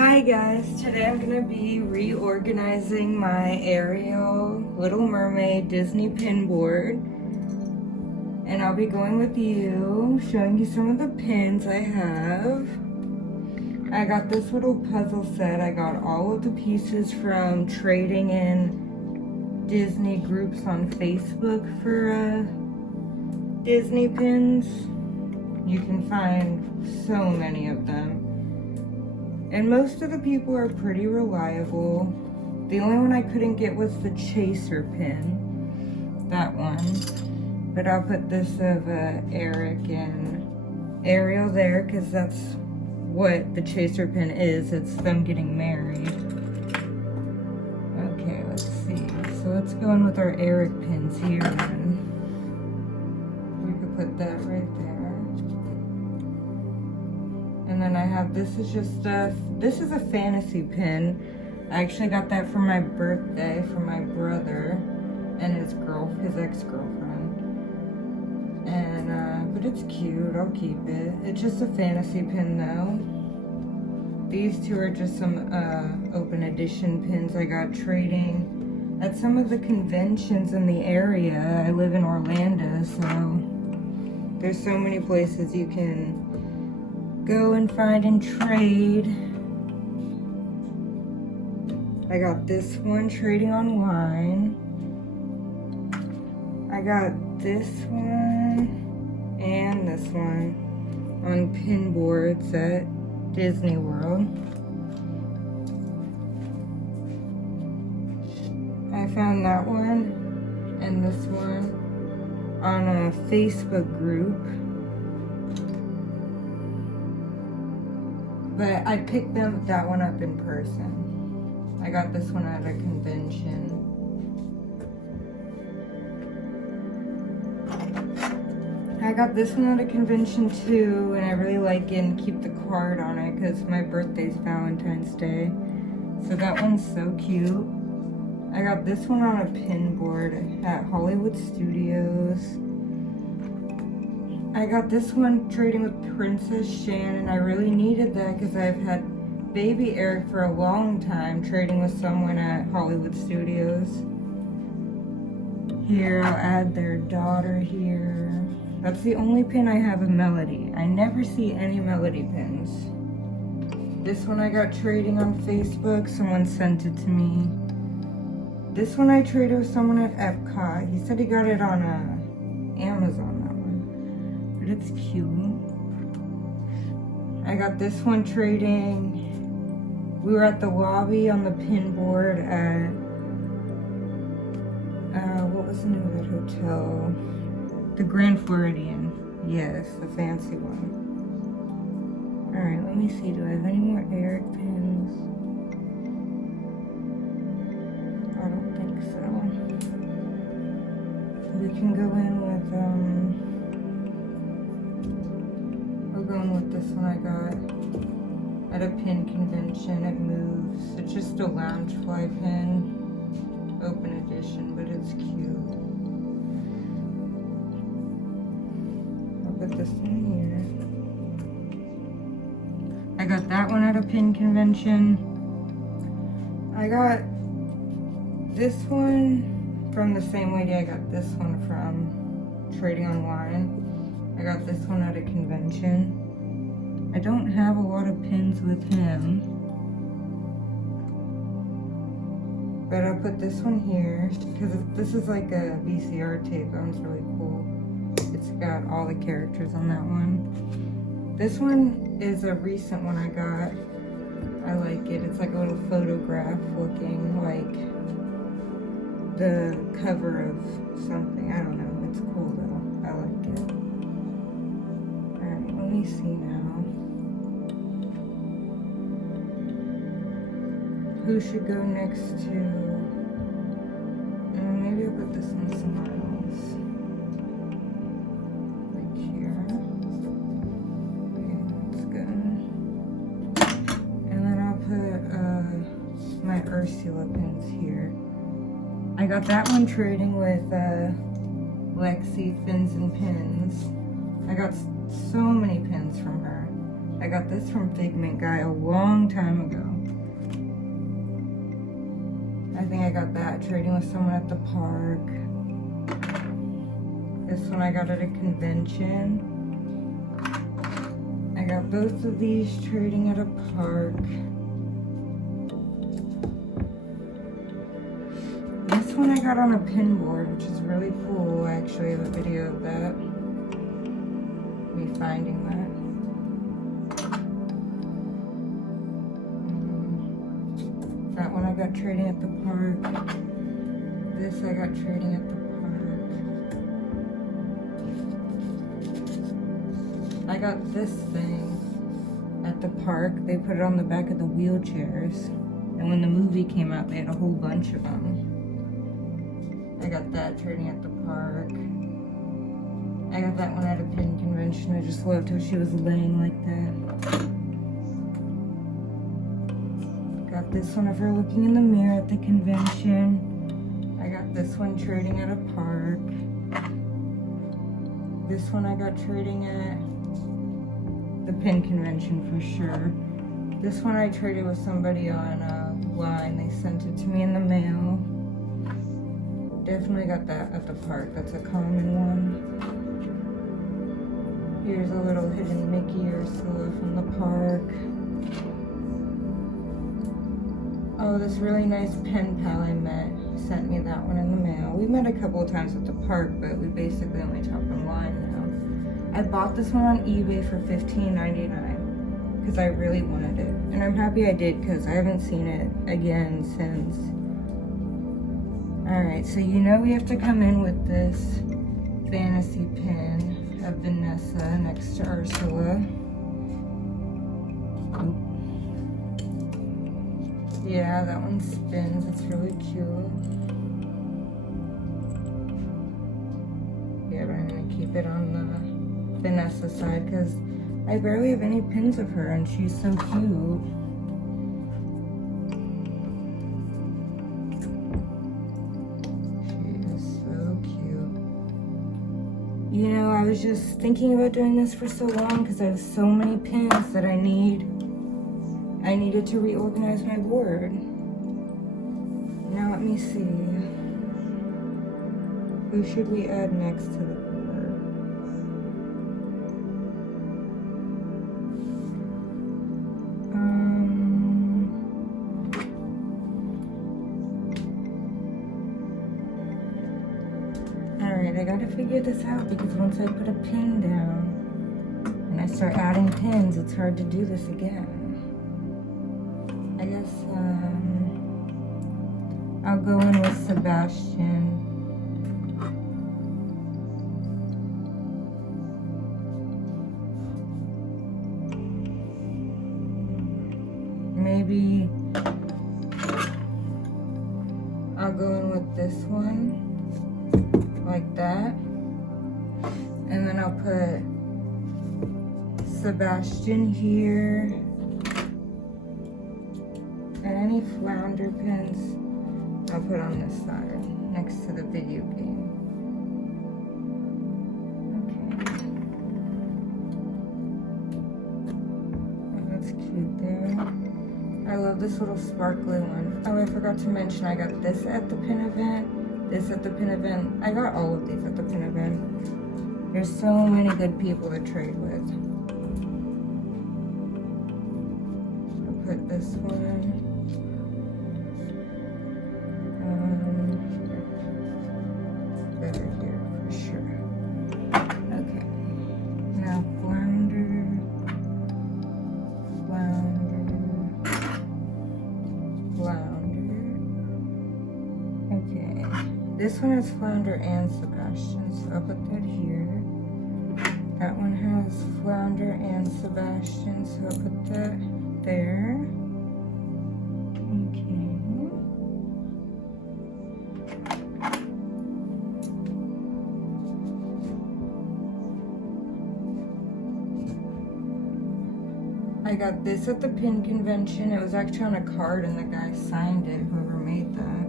Hi guys, today I'm going to be reorganizing my Ariel Little Mermaid Disney pin board, and I'll be going with you, showing you some of the pins I have. I got this little puzzle set. I got all of the pieces from trading in Disney groups on Facebook for Disney pins. You can find so many of them. And most of the people are pretty reliable. The only one I couldn't get was the chaser pin, that one. But I'll put this of Eric and Ariel there because that's what the chaser pin is. It's them getting married. Okay, let's see. So let's go in with our Eric pins here then. We could put that right there. And then I have, this is a fantasy pin. I actually got that for my birthday from my brother and his ex-girlfriend. And, but it's cute, I'll keep it. It's just a fantasy pin though. These two are just some open edition pins I got trading at some of the conventions in the area. I live in Orlando, so there's so many places you can go and find and trade. I got this one trading online. I got this one and this one on pin boards at Disney World. I found that one and this one on a Facebook group. But I picked that one up in person. I got this one at a convention. I got this one at a convention too, and I really like it and keep the card on it because my birthday's Valentine's Day. So that one's so cute. I got this one on a pin board at Hollywood Studios. I got this one trading with Princess Shannon. I really needed that because I've had baby Eric for a long time trading with someone at Hollywood Studios. Here, I'll add their daughter here. That's the only pin I have of Melody. I never see any Melody pins. This one I got trading on Facebook. Someone sent it to me. This one I traded with someone at Epcot. He said he got it on Amazon. But it's cute. I got this one trading. We were at the lobby on the pin board at what was the name of that hotel? The Grand Floridian. Yes, the fancy one. Alright, let me see. Do I have any more Eric pins? I don't think so. We can go in with going with this one I got at a pin convention. It moves. It's just a Loungefly pin, open edition, but it's cute. I'll put this in here. I got that one at a pin convention. I got this one from the same lady I got this one from, trading online. I got this one at a convention. I don't have a lot of pins with him, but I'll put this one here because this is like a VCR tape. That one's really cool. It's got all the characters on that one. This one is a recent one I got. I like it. It's like a little photograph looking like the cover of something. I don't know. It's cool though. I like it. Alright, let me see now. Who should go next to? Maybe I'll put this one somewhere else. Like here. Okay, that's good. And then I'll put my Ursula pins here. I got that one trading with Lexi Fins and Pins. I got so many pins from her. I got this from Figment Guy a long time ago. I think I got that trading with someone at the park. This one I got at a convention. I got both of these trading at a park. This one I got on a pin board, which is really cool. I actually have a video of that. Me finding that. That one I got trading at the park. This I got trading at the park. I got this thing at the park. They put it on the back of the wheelchairs. And when the movie came out, they had a whole bunch of them. I got that trading at the park. I got that one at a pin convention. I just loved how she was laying like that. Got this one of her looking in the mirror at the convention. I got this one trading at a park. This one I got trading at the pin convention for sure. This one I traded with somebody online. They sent it to me in the mail. Definitely got that at the park. That's a common one. Here's a little hidden Mickey Ursula from the park. Oh, this really nice pen pal I met sent me that one in the mail. We met a couple of times at the park, but we basically only talk online now. I bought this one on eBay for $15.99 because I really wanted it. And I'm happy I did because I haven't seen it again since. Alright, so you know we have to come in with this fantasy pin of Vanessa next to Ursula. Oh. Yeah, that one spins. It's really cute. Yeah, but I'm going to keep it on the Vanessa side because I barely have any pins of her and she's so cute. You know, I was just thinking about doing this for so long because I have so many pins that I needed to reorganize my board. Now let me see. Who should we add next to the board? Alright, I gotta figure this out because once I put a pin down and I start adding pins, it's hard to do this again. I guess I'll go in with Sebastian. Maybe I'll go in with this one, like that. And then I'll put Sebastian here. And any flounder pins I'll put on this side, next to the video game. Okay. Oh, that's cute there. I love this little sparkly one. Oh, I forgot to mention I got this at the pin event, this at the pin event. I got all of these at the pin event. There's so many good people to trade with. I'll put this one. Better here for sure. Okay. Now flounder. Okay. This one has Flounder and Sebastian, so I'll put that here. That one has Flounder and Sebastian, so I'll put that there. Okay. I got this at the pin convention. It was actually on a card and the guy signed it, whoever made that.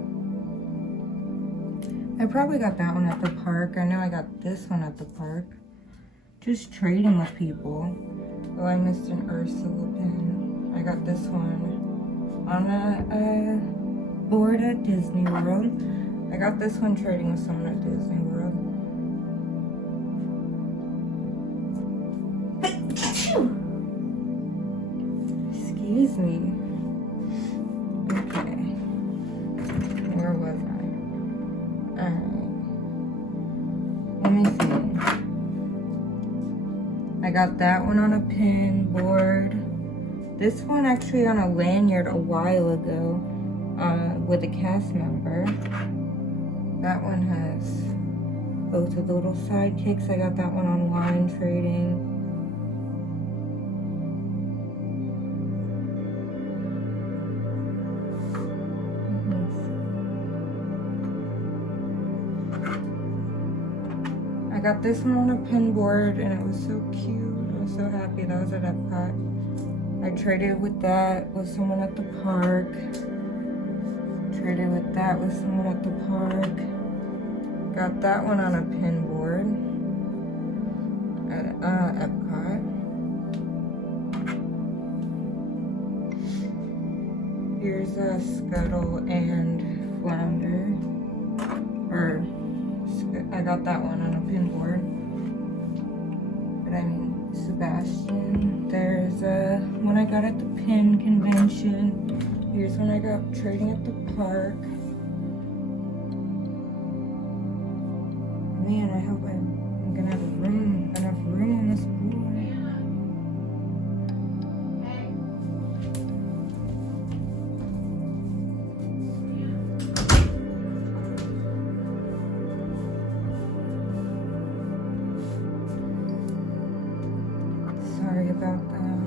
I probably got that one at the park. I know I got this one at the park. Just trading with people. Oh, I missed an Ursula pin. I got this one on a board at Disney World. I got this one trading with someone at Disney World. Excuse me. Okay. Where was I? Alright. Let me see. I got that one on a pin board. This one actually on a lanyard a while ago with a cast member. That one has both of the little sidekicks. I got that one online trading. I got this one on a pin board and it was so cute. I was so happy. That was at Epcot. I traded with that with someone at the park. Traded with that with someone at the park. Got that one on a pin board at Epcot. Here's a Scuttle and Flounder. I got that one on a pin board. But I mean, Sebastian. There's one I got at the pin convention. Here's one I got trading at the park. Man, I hope I'm gonna have enough room on this board. Sorry about that.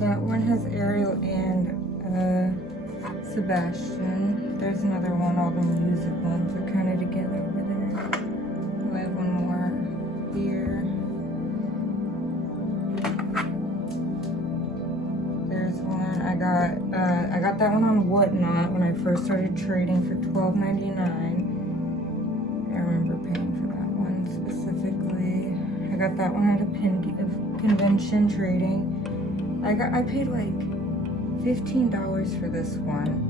That one has Ariel and Sebastian. There's another one, all the music ones are kind of together over there. Oh, I have one more here. There's one I got that one on Whatnot when I first started trading for $12.99. I remember paying for that one specifically. I got that one at a convention trading. I paid like $15 for this one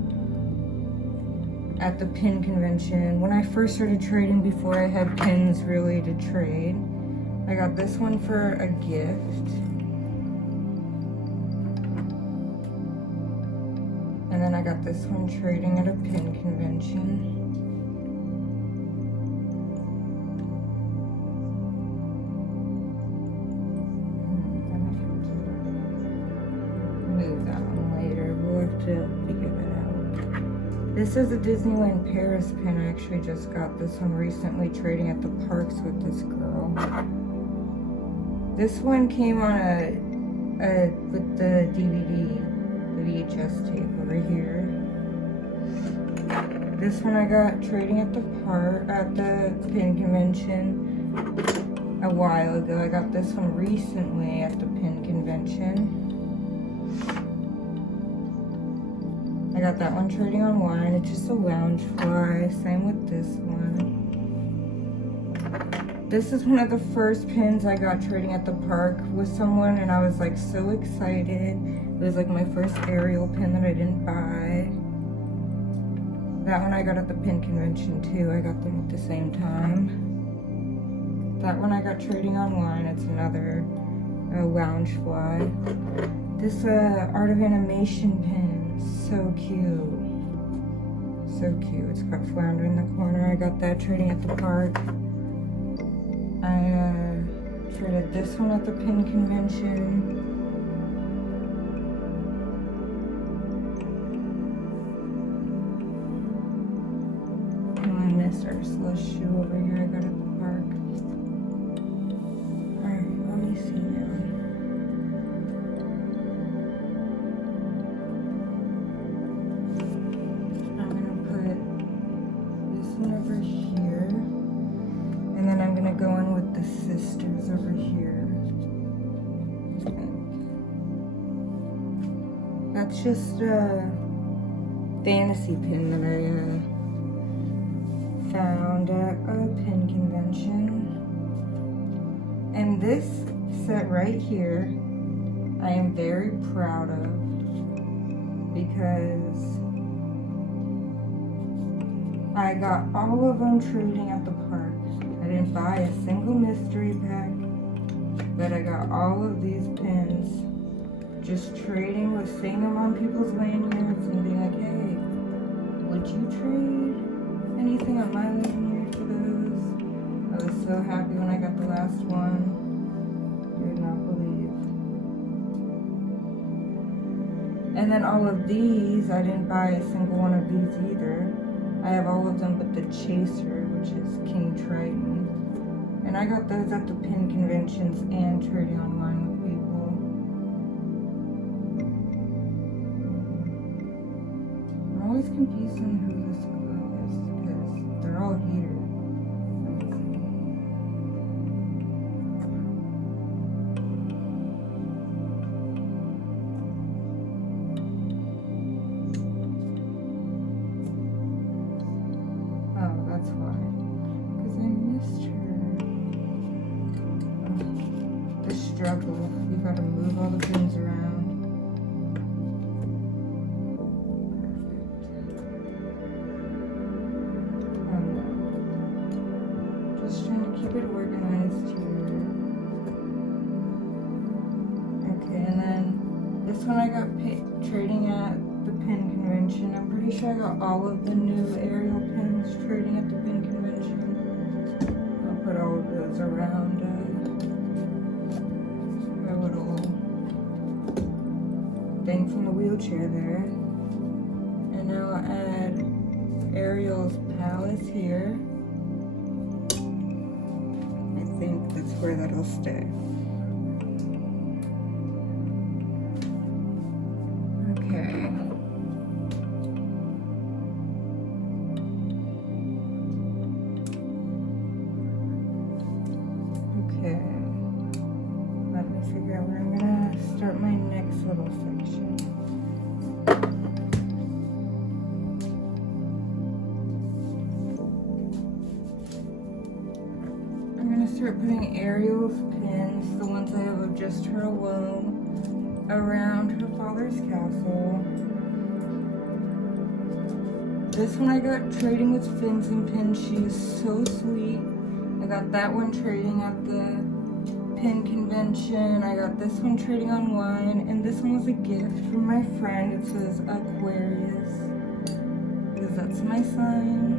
at the pin convention when I first started trading, before I had pins really to trade. I got this one for a gift, and then I got this one trading at a pin convention. Move that one later. We'll have to figure that out. This is a Disneyland Paris pin. I actually just got this one recently trading at the parks with this girl. This one came on with the DVD, the VHS tape over here. This one I got trading at the pin convention a while ago. I got this one recently at the pin convention. I got that one trading online. It's just a lounge fly. Same with this one. This is one of the first pins I got trading at the park with someone, and I was like so excited. It was like my first Ariel pin that I didn't buy. That one I got at the pin convention too. I got them at the same time. That one I got trading online. It's another lounge fly. This Art of Animation pin. So cute. So cute. It's got Flounder in the corner. I got that trading at the park. I traded this one at the pin convention. Oh, I missed Ursula's shoe over here I got at the park. Alright, let me see now. Over here, and then I'm gonna go in with the sisters over here. That's just a fantasy pin that I found at a pin convention. And this set right here, I am very proud of because I got all of them trading at the park. I didn't buy a single mystery pack, but I got all of these pins just trading with seeing them on people's lanyards and being like, hey, would you trade anything on my lanyard for those? I was so happy when I got the last one. You would not believe. And then all of these, I didn't buy a single one of these either. I have all of them but the chaser, which is King Triton. And I got those at the pin conventions and trading online with people. I'm always confused on who this girl is because they're all here. Oh, that's why. Because I missed her. The struggle. You gotta move all the pins around. Just trying to keep it organized here. Okay, and then this one I got trading at the pin convention. I'm pretty sure I got all of the new Ariel pins trading at the pin convention. I'll put all of those around my little thing from the wheelchair there. And now I'll add Ariel's palace here. I think that's where that'll stay. Okay. Okay. Let me figure out where I'm gonna start my next little section. I'm gonna start putting Ariel's pins, the ones I have of just her alone, around her father's castle. This one I got trading with Fins and Pins. She is so sweet. I got that one trading at the pin convention. I got this one trading online, and this one was a gift from my friend. It says Aquarius because that's my sign.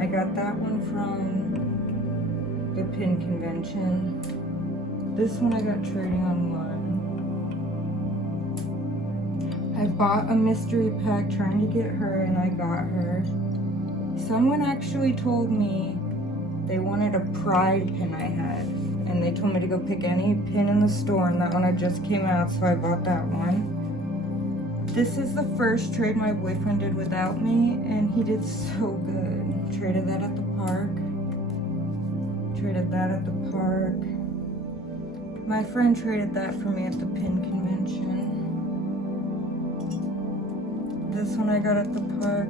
I got that one from the pin convention. This one I got trading online. I bought a mystery pack trying to get her, and I got her. Someone actually told me they wanted a pride pin I had, and they told me to go pick any pin in the store, and that one had just came out, so I bought that one. This is the first trade my boyfriend did without me, and he did so good. Traded that at the park. Traded that at the park. My friend traded that for me at the pin convention. This one I got at the park.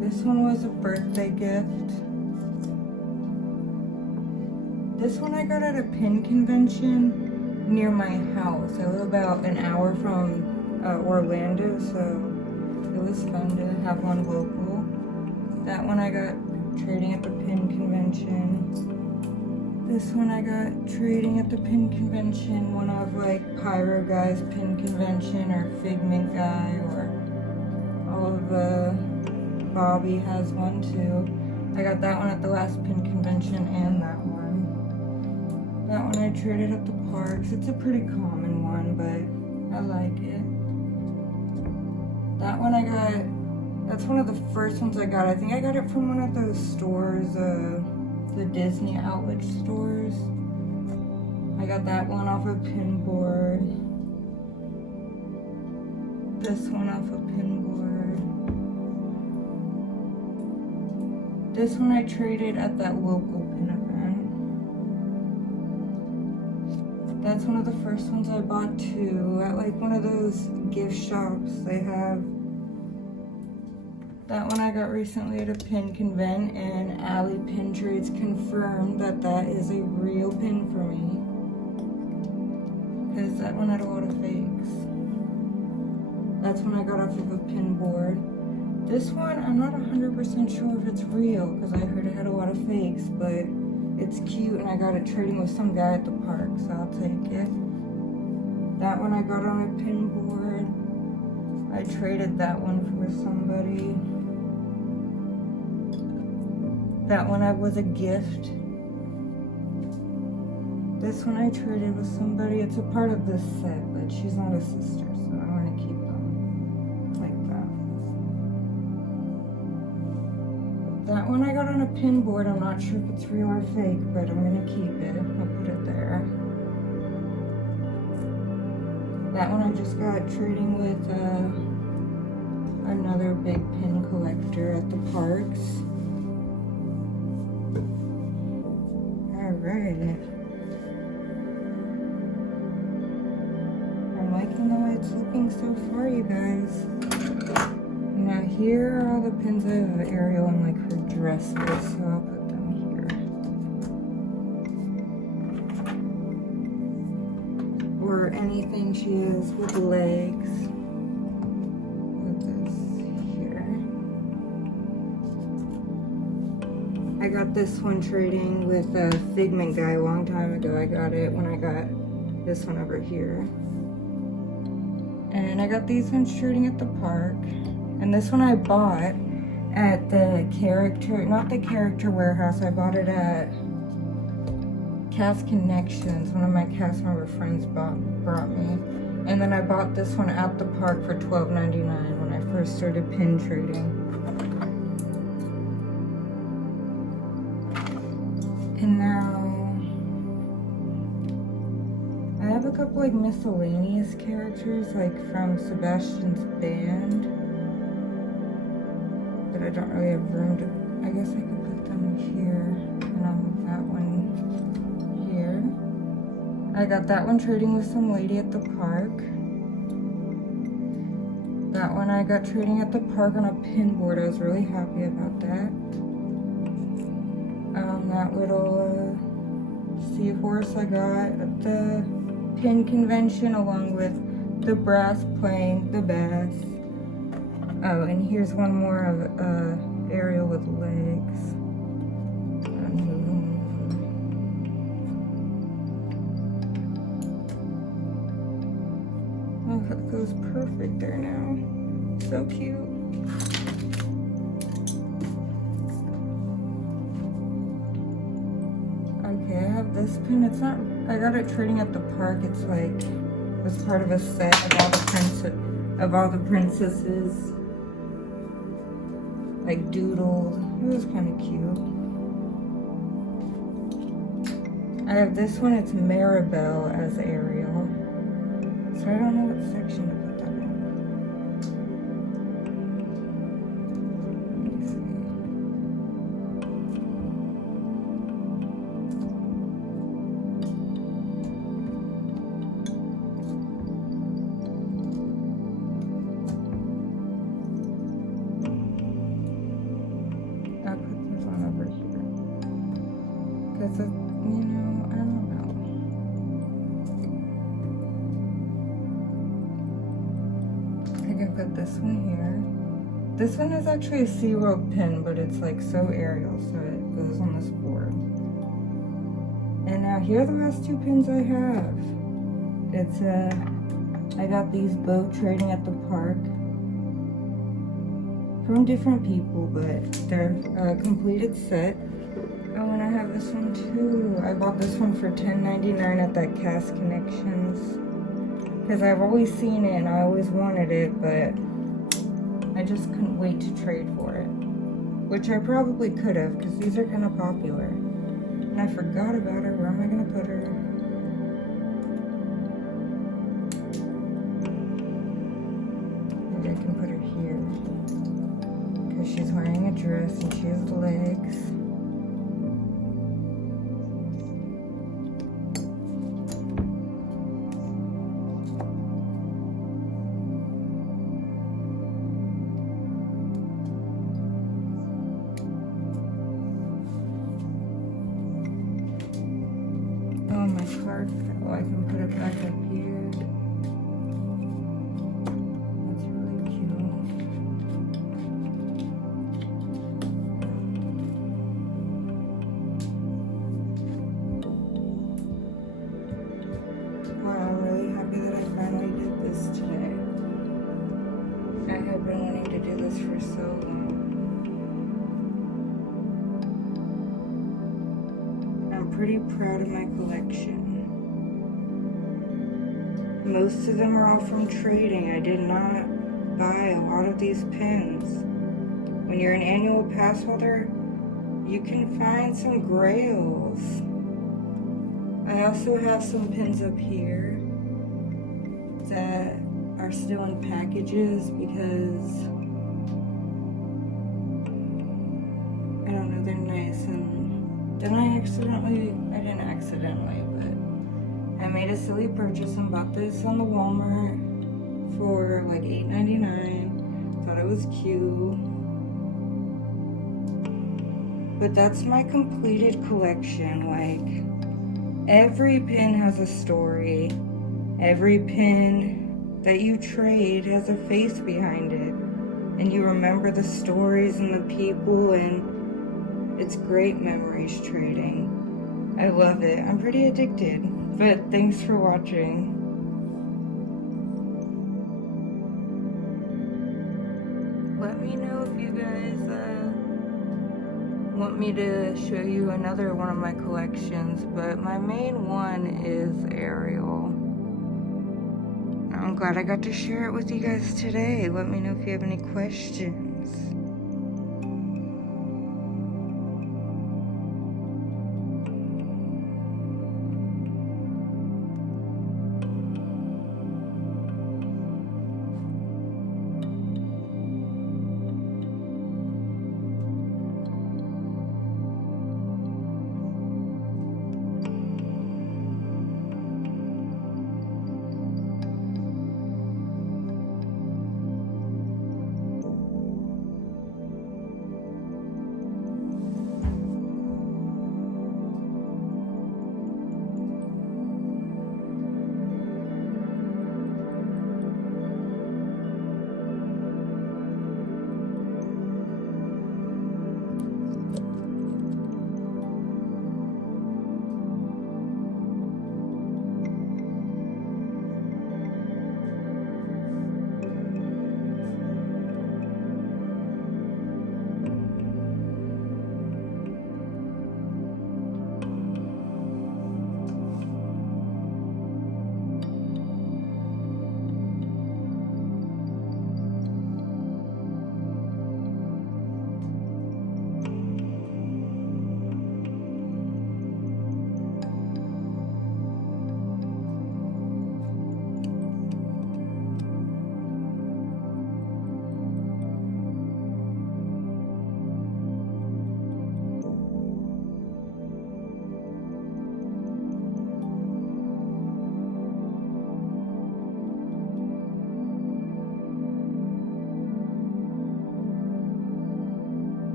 This one was a birthday gift. This one I got at a pin convention near my house. I live about an hour from Orlando, so it was fun to have one local. That one I got trading at the pin convention. This one I got trading at the pin convention, one of like Pyro Guy's pin convention or Figment Guy, or all of the Bobby has one too. I got that one at the last pin convention and that one. That one I traded at the parks. It's a pretty common one, but I like it. That one I got, that's one of the first ones I got. I think I got it from one of those stores, the Disney outlet stores. I got that one off a pin board. This one off a pin board. This one I traded at that local pin event. That's one of the first ones I bought too, at like one of those gift shops. They have That one I got recently at a pin convent, and Allie Pin Trades confirmed that that is a real pin for me. Because that one had a lot of fakes. That's one I got off of a pin board. This one, I'm not 100% sure if it's real, because I heard it had a lot of fakes, but it's cute, and I got it trading with some guy at the park, so I'll take it. That one I got on a pin board. I traded that one for somebody. That one was a gift. This one I traded with somebody. It's a part of this set, but she's not a sister, so I want to keep them like that. That one I got on a pin board. I'm not sure if it's real or fake, but I'm going to keep it. I'll put it there. That one I just got trading with another big pin collector at the parks. Alright. I'm liking the way it's looking so far, you guys. Now here are all the pins I have Ariel in like her dresses, so I'll put them here. Or anything she is with legs. Put this here. I got this one trading with a Figment guy a long time ago. I got it when I got this one over here. And I got these ones trading at the park. And this one I bought at the not the character warehouse, I bought it at Cast Connections. One of my cast member friends brought me. And then I bought this one at the park for $12.99 when I first started pin trading. And now I have a couple like miscellaneous characters like from Sebastian's band, but I don't really have room to, I guess I could put them here, and on that one here. I got that one trading with some lady at the park. That one I got trading at the park on a pin board. I was really happy about that. That little seahorse I got at the pin convention along with the brass playing the bass. Oh, and here's one more of Ariel with legs. Oh, that goes perfect there now. So cute. Okay, I have this pin. It's not, I got it trading at the park. It's like, it's part of a set of all the princesses. Like doodled. It was kind of cute. I have this one. It's Maribel as Ariel. So I don't know what section to put that in. Let me see. I'll put this one over here. Because, you know, I don't know. I can put this one here. This one is actually a SeaWorld pin, but it's like so Ariel, so it goes on this board. And now here are the last two pins I have. It's I got these both trading at the park from different people, but they're a completed set. Oh, and I have this one too. I bought this one for $10.99 at that Cast Connections. Because I've always seen it and I always wanted it, but I just couldn't wait to trade for it. Which I probably could have, because these are kind of popular. And I forgot about her. Where am I going to put her? Maybe I can put her here. Because she's wearing a dress and she has legs. my card fell. I can put it back up here. That's really cute. Wow, I'm really happy that I finally did this today. I have been wanting to do this for so long. I'm pretty proud of my collection. Most of them are all from trading. I did not buy a lot of these pins. When you're an annual pass holder, you can find some grails. I also have some pins up here that are still in packages because I don't know, they're nice. And then I didn't accidentally, but I made a silly purchase and bought this on the Walmart for like $8.99. Thought it was cute. But that's my completed collection. Like, every pin has a story. Every pin that you trade has a face behind it. And you remember the stories and the people, and it's great memories trading. I love it. I'm pretty addicted. But thanks for watching. Let me know if you guys want me to show you another one of my collections, but my main one is Ariel. I'm glad I got to share it with you guys today. Let me know if you have any questions.